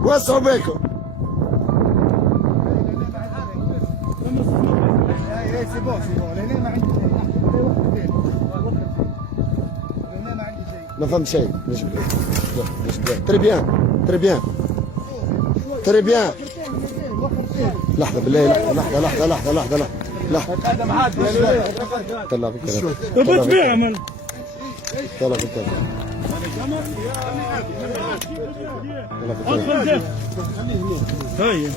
وسعوا بيكم. ما فهمت شيء. مش بلاد. مش بلاد. تري بيان تري بيان تري بيان. لحظة بالله، لحظة لحظة لحظة لحظة لحظة لحظة. طلع في الكلام. طلع في الكلام. طلع في الكلام. هاي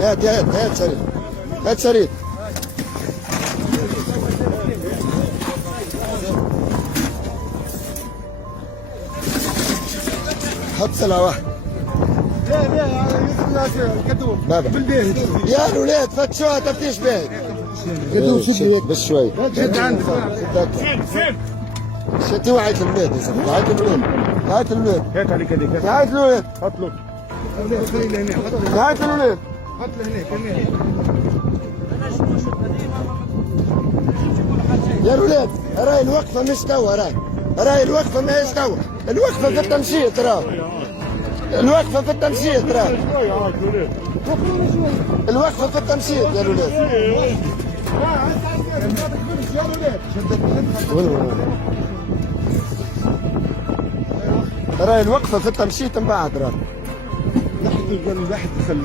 هات سريع. هات سريع. حط سلعة واحدة. بابا يا الولاد فتشوها تفتيش باهي. بس شوي. شتي وعيت الولاد يا زلمة. وعيت الولاد. وعيت الولاد. هات عليك هذيك. وعيت الولاد. حط له. وعيت الولاد. حط له هناك. يا الولاد راي الوقفة مش توا. راي الوقفة ما هيش توا. الوقفة في التمشيط الوقفة في التمشيط الوقفة في التمشيط يا الولاد. راي الوقفة في التمشيط من بعد واحد دخل.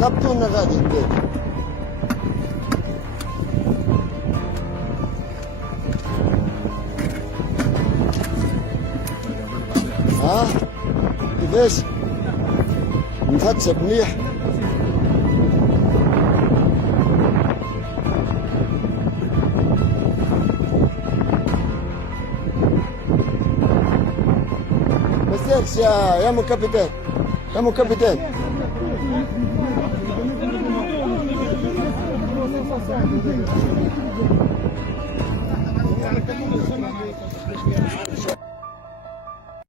ضبطونا غادي البيت. ها كيفاش نفتش مليح. ما سالش يا مو كابيتان. يا مو كابيتان.